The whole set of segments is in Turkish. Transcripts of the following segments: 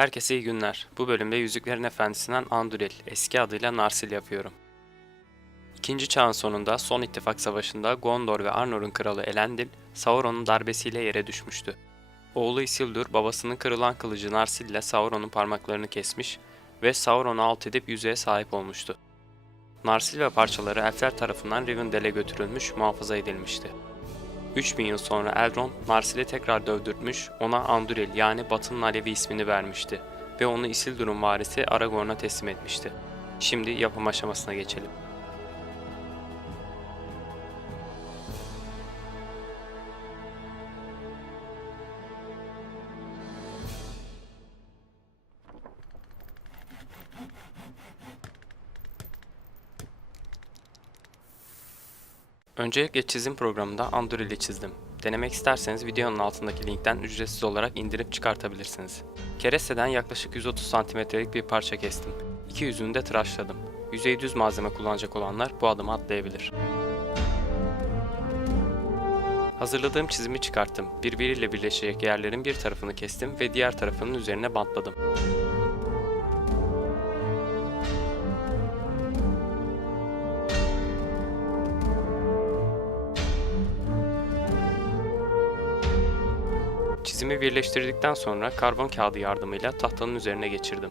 Herkese iyi günler. Bu bölümde Yüzüklerin Efendisi'nden Anduril, eski adıyla Narsil yapıyorum. İkinci çağın sonunda Son İttifak Savaşı'nda Gondor ve Arnor'un kralı Elendil, Sauron'un darbesiyle yere düşmüştü. Oğlu Isildur, babasının kırılan kılıcı Narsil ile Sauron'un parmaklarını kesmiş ve Sauron'u alt edip yüzüğe sahip olmuştu. Narsil ve parçaları elfler tarafından Rivendell'e götürülmüş, muhafaza edilmişti. 3000 yıl sonra Elrond, Narsil'i tekrar dövdürtmüş, ona Anduril yani Batı'nın Alevi ismini vermişti ve onu Isildur'un varisi Aragorn'a teslim etmişti. Şimdi yapım aşamasına geçelim. Öncelikle çizim programında Anduril'i çizdim. Denemek isterseniz videonun altındaki linkten ücretsiz olarak indirip çıkartabilirsiniz. Keresteden yaklaşık 130 cm'lik bir parça kestim. İki yüzünü de tıraşladım. Yüzeyi düz malzeme kullanacak olanlar bu adımı atlayabilir. Hazırladığım çizimi çıkarttım. Birbiriyle birleşecek yerlerin bir tarafını kestim ve diğer tarafının üzerine bantladım. Çizimi birleştirdikten sonra karbon kağıdı yardımıyla tahtanın üzerine geçirdim.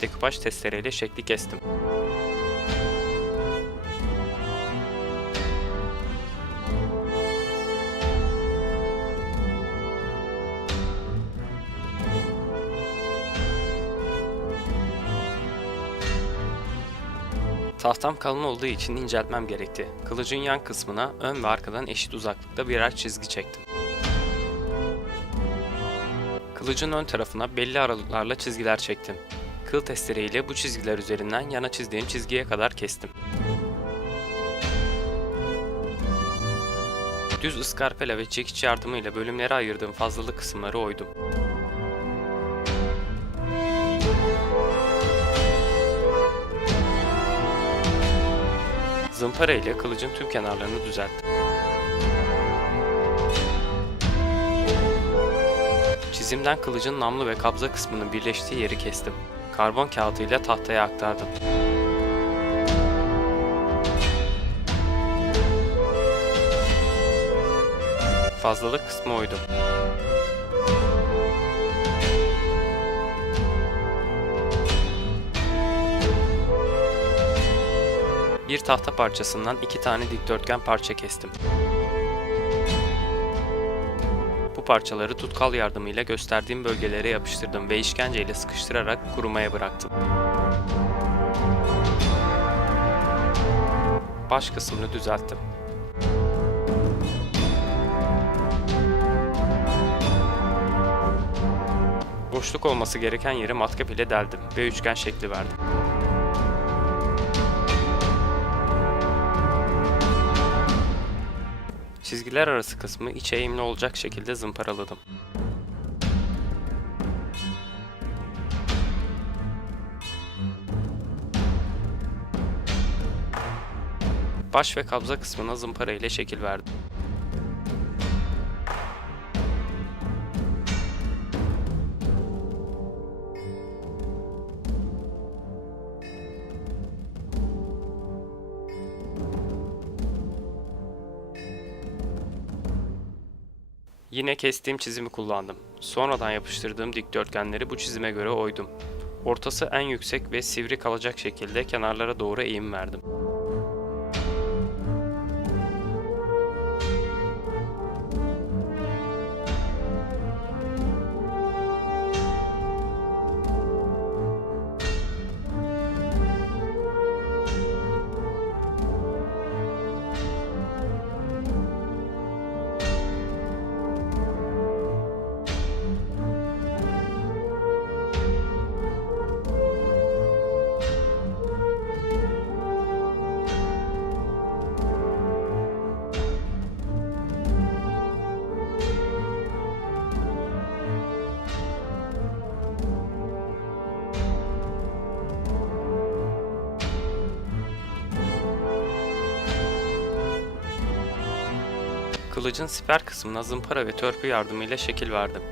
Dekupaj testereyle şekli kestim. Tahtam kalın olduğu için inceltmem gerekti. Kılıcın yan kısmına ön ve arkadan eşit uzaklıkta birer çizgi çektim. Kılıcın ön tarafına belli aralıklarla çizgiler çektim. Kıl testereyle bu çizgiler üzerinden yana çizdiğim çizgiye kadar kestim. Düz ıskarpela ve çekiç yardımıyla bölümlere ayırdığım fazlalık kısımları oydum. Zımpara ile kılıcın tüm kenarlarını düzelttim. Çizimden kılıcın namlu ve kabza kısmının birleştiği yeri kestim. Karbon kağıdıyla tahtaya aktardım. Fazlalık kısmı oydum. Bir tahta parçasından 2 tane dikdörtgen parça kestim. Bu parçaları tutkal yardımıyla gösterdiğim bölgelere yapıştırdım ve işkenceyle sıkıştırarak kurumaya bıraktım. Baş kısmını düzelttim. Boşluk olması gereken yeri matkap ile deldim ve üçgen şekli verdim. Çizgiler arası kısmı içe eğimli olacak şekilde zımparaladım. Baş ve kabza kısmına zımpara ile şekil verdim. Yine kestiğim çizimi kullandım. Sonradan yapıştırdığım dikdörtgenleri bu çizime göre oydum. Ortası en yüksek ve sivri kalacak şekilde kenarlara doğru eğim verdim. Kılıcın siper kısmına zımpara ve törpü yardımıyla şekil verdim.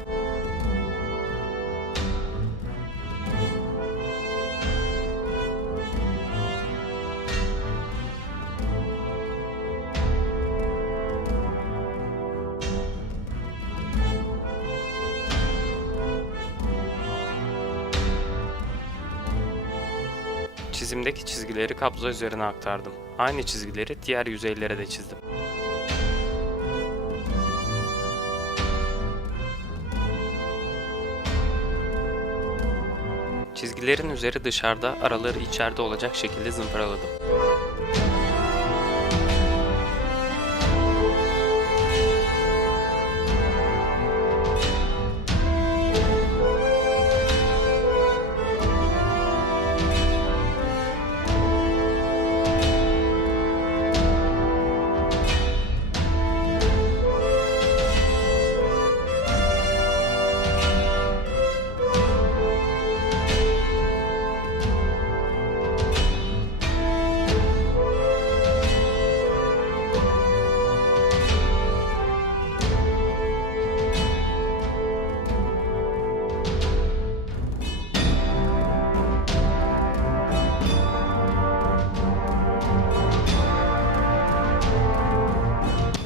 Çizimdeki çizgileri kablo üzerine aktardım. Aynı çizgileri diğer yüzeylere de çizdim. Çizgilerin üzeri dışarıda, araları içeride olacak şekilde zımparaladım.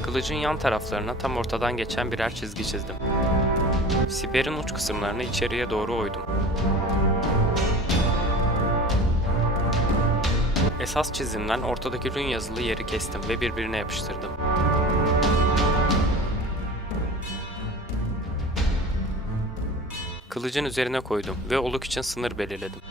Kılıcın yan taraflarına tam ortadan geçen birer çizgi çizdim. Siperin uç kısımlarını içeriye doğru oydum. Esas çizimden ortadaki rün yazılı yeri kestim ve birbirine yapıştırdım. Kılıcın üzerine koydum ve oluk için sınır belirledim.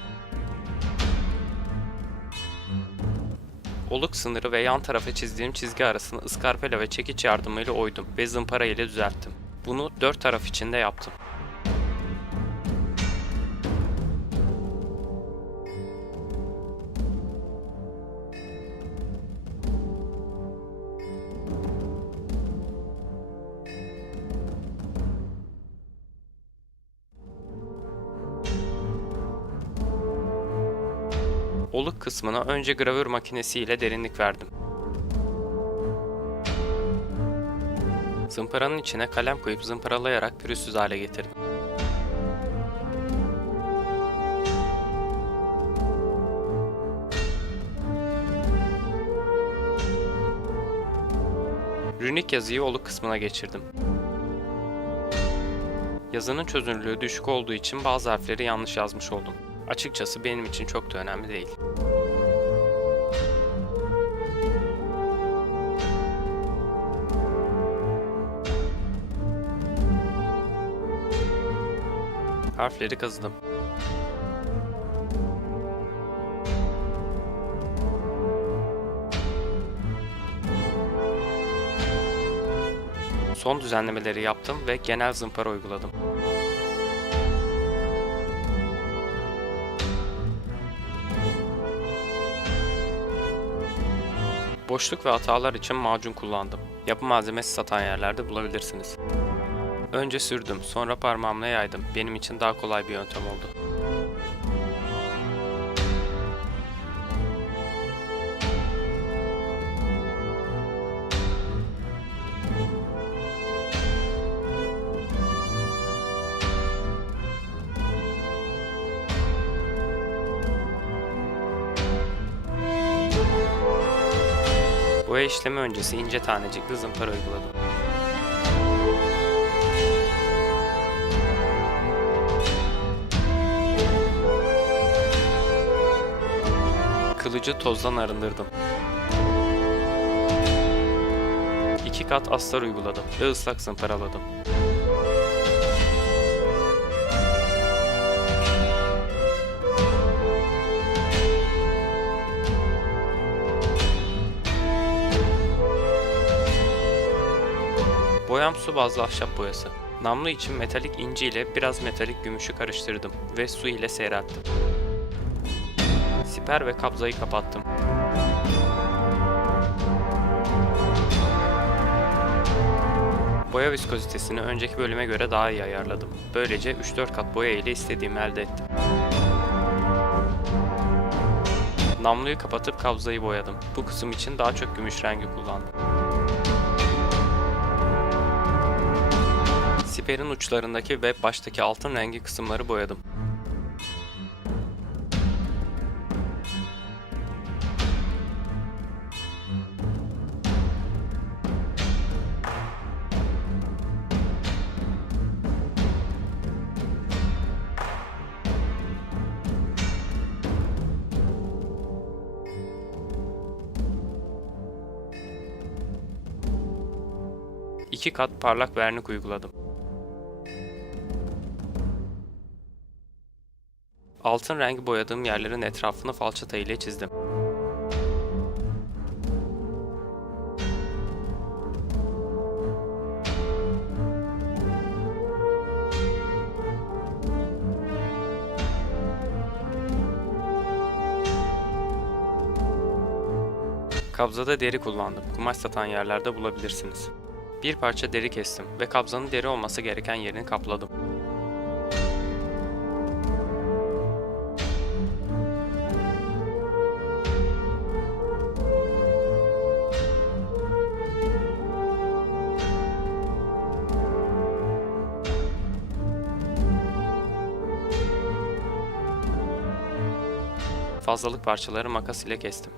Oluk sınırı ve yan tarafa çizdiğim çizgi arasını ıskarpela ve çekiç yardımıyla oydum ve zımpara ile düzelttim. Bunu dört taraf için de yaptım. Oluk kısmına önce gravür makinesi ile derinlik verdim. Zımparanın içine kalem koyup zımparalayarak pürüzsüz hale getirdim. Rünik yazıyı oluk kısmına geçirdim. Yazının çözünürlüğü düşük olduğu için bazı harfleri yanlış yazmış oldum. Açıkçası benim için çok da önemli değil. Harfleri kazıdım. Son düzenlemeleri yaptım ve genel zımpara uyguladım. Boşluk ve hatalar için macun kullandım. Yapı malzemesi satan yerlerde bulabilirsiniz. Önce sürdüm, sonra parmağımla yaydım. Benim için daha kolay bir yöntem oldu. Boya işlemi öncesi ince tanecikli zımpara uyguladım. Kılıcı tozdan arındırdım. 2 kat astar uyguladım ve ıslak zımparaladım. Boyam su bazlı ahşap boyası. Namlu için metalik inci ile biraz metalik gümüşü karıştırdım ve su ile seyrelttim. Siper ve kabzayı kapattım. Boya viskozitesini önceki bölüme göre daha iyi ayarladım. Böylece 3-4 kat boya ile istediğimi elde ettim. Namluyu kapatıp kabzayı boyadım. Bu kısım için daha çok gümüş rengi kullandım. Siperin uçlarındaki ve baştaki altın rengi kısımları boyadım. İki kat parlak vernik uyguladım. Altın rengi boyadığım yerlerin etrafını falçata ile çizdim. Kabzada deri kullandım. Kumaş satan yerlerde bulabilirsiniz. Bir parça deri kestim ve kabzanın deri olması gereken yerini kapladım. Fazlalık parçaları makas ile kestim.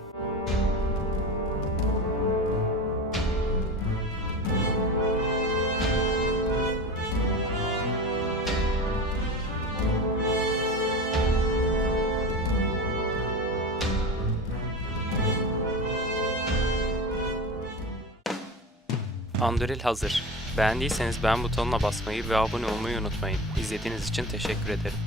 Anduril hazır. Beğendiyseniz beğen butonuna basmayı ve abone olmayı unutmayın. İzlediğiniz için teşekkür ederim.